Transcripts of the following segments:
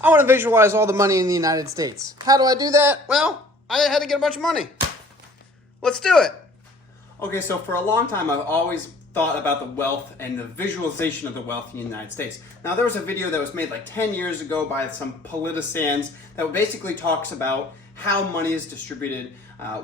I want to visualize all the money in the United States. How do I do that? Well, I had to get a bunch of money. Let's do it. Okay, so for a long time, I've always thought about the wealth and the visualization of the wealth in the United States. Now, there was a video that was made like 10 years ago by some politicans that basically talks about how money is distributed,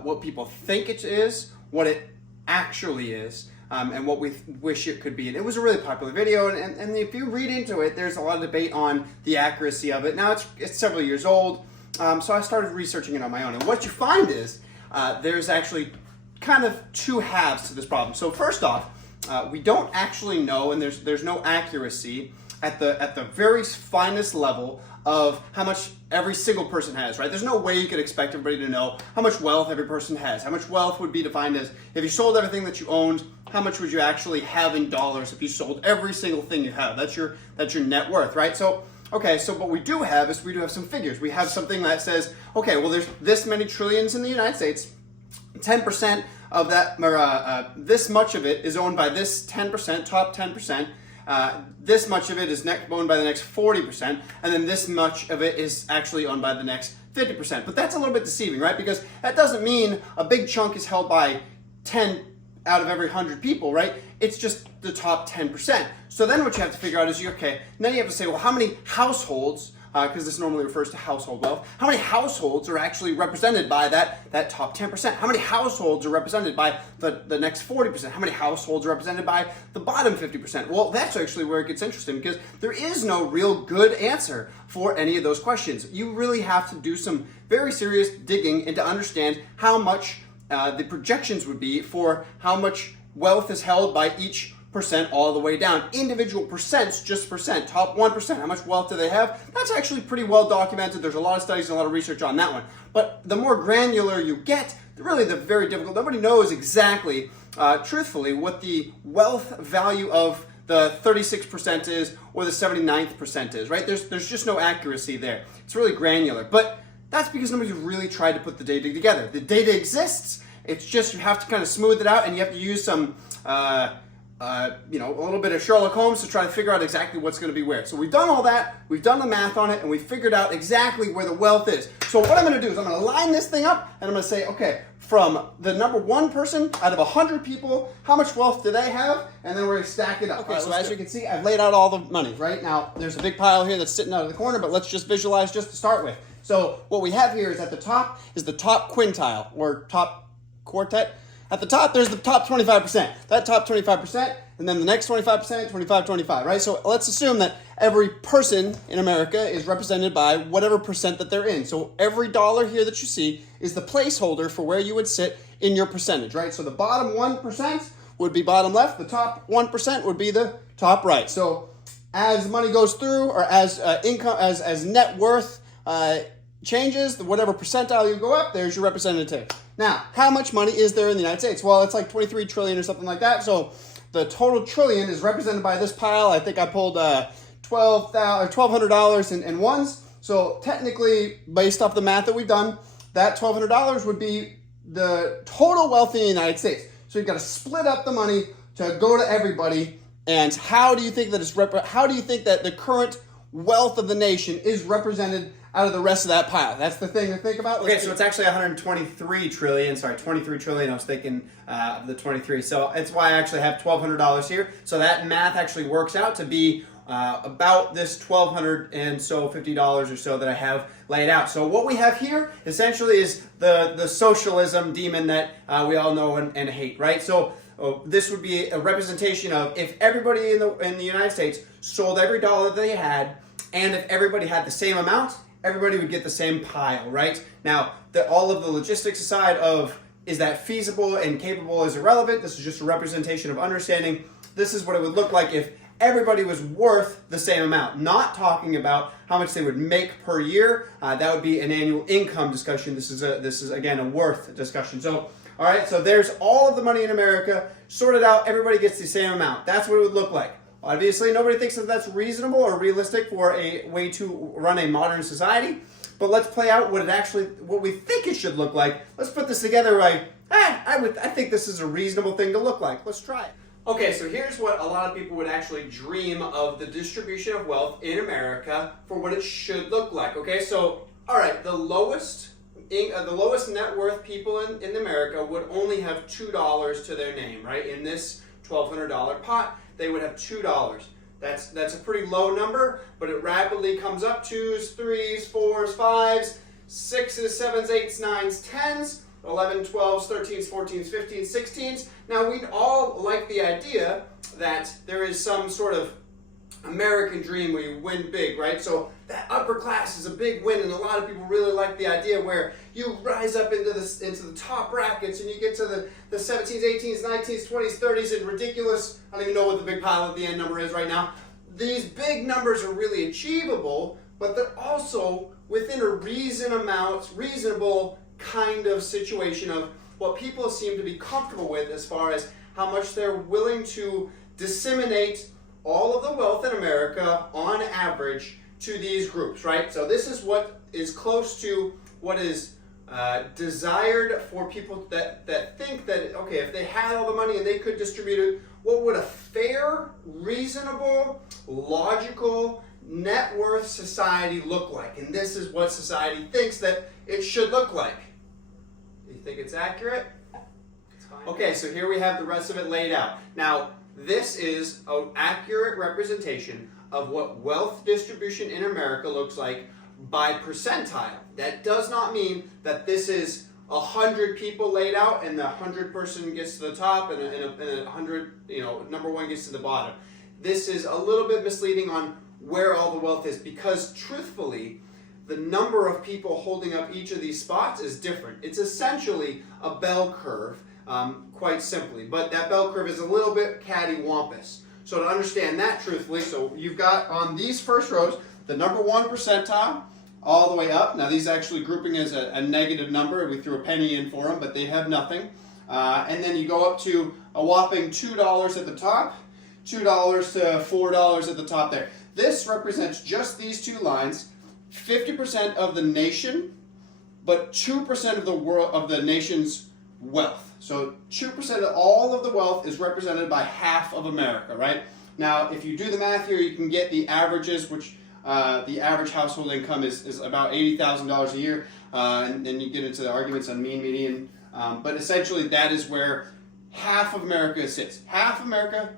what people think it is, what it actually is, and what we wish it could be. And it was a really popular video, and if you read into it, there's a lot of debate on the accuracy of it. Now, it's several years old, so I started researching it on my own. And what you find is there's actually kind of two halves to this problem. So first off, we don't actually know, and there's no accuracy at the very finest level of how much every single person has, right? There's no way you could expect everybody to know how much wealth every person has. How much wealth would be defined as, if you sold everything that you owned, how much would you actually have in dollars if you sold every single thing you have? That's your net worth, right? So, okay, so what we do have is we do have some figures. We have something that says, okay, well, there's this many trillions in the United States, 10% of that, or this much of it is owned by this 10%, top 10%. This much of it is owned by the next 40%, and then this much of it is actually owned by the next 50%. But that's a little bit deceiving, right? Because that doesn't mean a big chunk is held by 10 out of every 100 people, right? It's just the top 10%. So then what you have to figure out is, okay, then you have to say, well, how many households, because this normally refers to household wealth, how many households are actually represented by that top 10%? How many households are represented by the next 40%? How many households are represented by the bottom 50%? Well, that's actually where it gets interesting, because there is no real good answer for any of those questions. You really have to do some very serious digging and to understand how much the projections would be for how much wealth is held by each percent all the way down. Individual percents, just percent, top 1%, how much wealth do they have? That's actually pretty well documented. There's a lot of studies and a lot of research on that one. But the more granular you get, really the very difficult, nobody knows exactly, truthfully, what the wealth value of the 36% is or the 79th percent is, right? There's just no accuracy there. It's really granular. But that's because nobody's really tried to put the data together. The data exists. It's just you have to kind of smooth it out, and you have to use some a little bit of Sherlock Holmes to try to figure out exactly what's going to be where. So we've done all that, we've done the math on it, and we figured out exactly where the wealth is. So what I'm going to do is I'm going to line this thing up, and I'm going to say, okay, from the number one person out of 100 people, how much wealth do they have? And then we're going to stack it up. Okay, so as you can see, I've laid out all the money, right? Now, there's a big pile here that's sitting out of the corner, but let's just visualize just to start with. So what we have here is at the top is the top quintile, or top quartet. At the top, there's the top 25%. That top 25%, and then the next 25%, 25, 25, right? So let's assume that every person in America is represented by whatever percent that they're in. So every dollar here that you see is the placeholder for where you would sit in your percentage, right? So the bottom 1% would be bottom left. The top 1% would be the top right. So as money goes through, or as income, as net worth changes, whatever percentile you go up, there's your representative. Now, how much money is there in the United States? Well, it's like 23 trillion or something like that. So the total trillion is represented by this pile. I think I pulled $1,200 in ones. So technically, based off the math that we've done, that $1,200 would be the total wealth in the United States. So you've got to split up the money to go to everybody. And how do you think that how do you think that the current wealth of the nation is represented out of the rest of that pile? That's the thing to think about. Okay, so it's actually 123 trillion. Sorry, 23 trillion. I was thinking of the 23. So it's why I actually have $1,200 here. So that math actually works out to be about this $1,250 or so that I have laid out. So what we have here essentially is the socialism demon that we all know and hate, right? So this would be a representation of if everybody in the United States sold every dollar they had, and if everybody had the same amount, everybody would get the same pile, right? Now, all of the logistics aside of is that feasible and capable is irrelevant. This is just a representation of understanding. This is what it would look like if everybody was worth the same amount. Not talking about how much they would make per year. That would be an annual income discussion. This is again a worth discussion. So, all right. So there's all of the money in America sorted out. Everybody gets the same amount. That's what it would look like. Obviously, nobody thinks that that's reasonable or realistic for a way to run a modern society. But let's play out what we think it should look like. Let's put this together. I think this is a reasonable thing to look like. Let's try it. Okay, so here's what a lot of people would actually dream of the distribution of wealth in America for what it should look like. Okay, so all right, the lowest net worth people in America would only have $2 to their name, right? In this $1,200 pot, they would have $2. That's a pretty low number, but it rapidly comes up: 2s, 3s, 4s, 5s, 6s, 7s, 8s, 9s, 10s, 11, 12s, 13s, 14s, 15s, 16s. Now, we'd all like the idea that there is some sort of American dream where you win big, right? So that upper class is a big win, and a lot of people really like the idea where you rise up into the top brackets and you get to the 17s, 18s, 19s, 20s, 30s, and ridiculous, I don't even know what the big pile at the end number is right now. These big numbers are really achievable, but they're also within a reasonable kind of situation of what people seem to be comfortable with as far as how much they're willing to disseminate all of the wealth in America on average to these groups, right? So this is what is close to what is desired for people that think that, okay, if they had all the money and they could distribute it, what would a fair, reasonable, logical, net worth society look like? And this is what society thinks that it should look like. Do you think it's accurate? Okay, so here we have the rest of it laid out. Now, this is an accurate representation of what wealth distribution in America looks like by percentile. That does not mean that this is 100 people laid out and the 100 person gets to the top and a 100, number one gets to the bottom. This is a little bit misleading on where all the wealth is, because truthfully, the number of people holding up each of these spots is different. It's essentially a bell curve, quite simply, but that bell curve is a little bit cattywampus. So to understand that truthfully, so you've got on these first rows, the number one percentile all the way up. Now these actually grouping as a negative number. We threw a penny in for them, but they have nothing. And then you go up to a whopping $2 at the top, $2 to $4 at the top there. This represents just these two lines, 50% of the nation, but 2% of the world of the nation's wealth. So 2% of all of the wealth is represented by half of America, right? Now, if you do the math here, you can get the averages, which the average household income is about $80,000 a year, and then you get into the arguments on mean, median, but essentially that is where half of America sits. Half of America,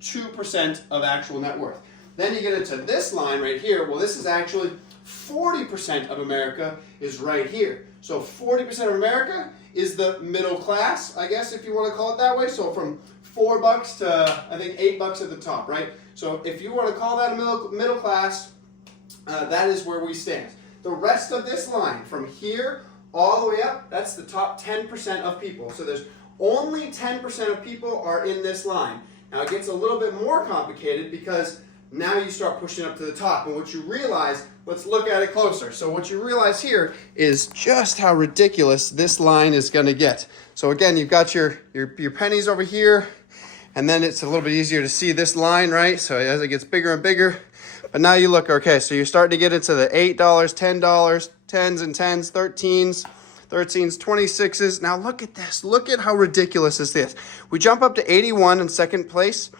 2% of actual net worth. Then you get into this line right here. Well, this is actually 40% of America is right here. So 40% of America is the middle class, I guess, if you want to call it that way. So from $4 to, I think, $8 at the top, right? So if you want to call that a middle class, that is where we stand. The rest of this line, from here all the way up, that's the top 10% of people. So there's only 10% of people are in this line. Now it gets a little bit more complicated because now you start pushing up to the top, and what you realize, let's look at it closer. So what you realize here is just how ridiculous this line is going to get. So again, you've got your pennies over here, and then it's a little bit easier to see this line, right? So as it gets bigger and bigger, but now you look, okay, so you're starting to get into the $8, $10, 10s and 10s, 13s, 26s. Now look at this. Look at how ridiculous is this. We jump up to 81 in second place,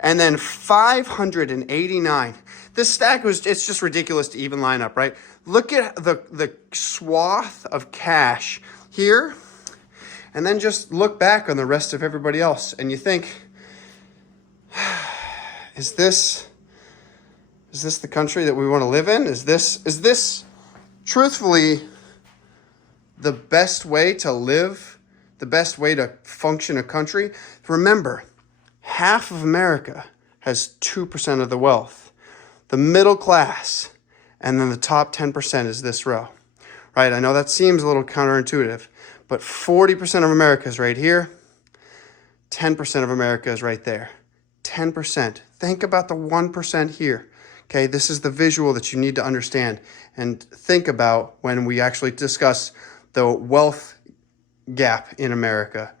and then 589. This stack it's just ridiculous to even line up, right? Look at the swath of cash here, and then just look back on the rest of everybody else, and you think, is this the country that we want to live in? Is this truthfully the best way to live, the best way to function a country? Remember, half of America has 2% of the wealth. The middle class, and then the top 10% is this row, right? I know that seems a little counterintuitive, but 40% of America is right here. 10% of America is right there. 10%. Think about the 1% here. Okay, this is the visual that you need to understand and think about when we actually discuss the wealth gap in America.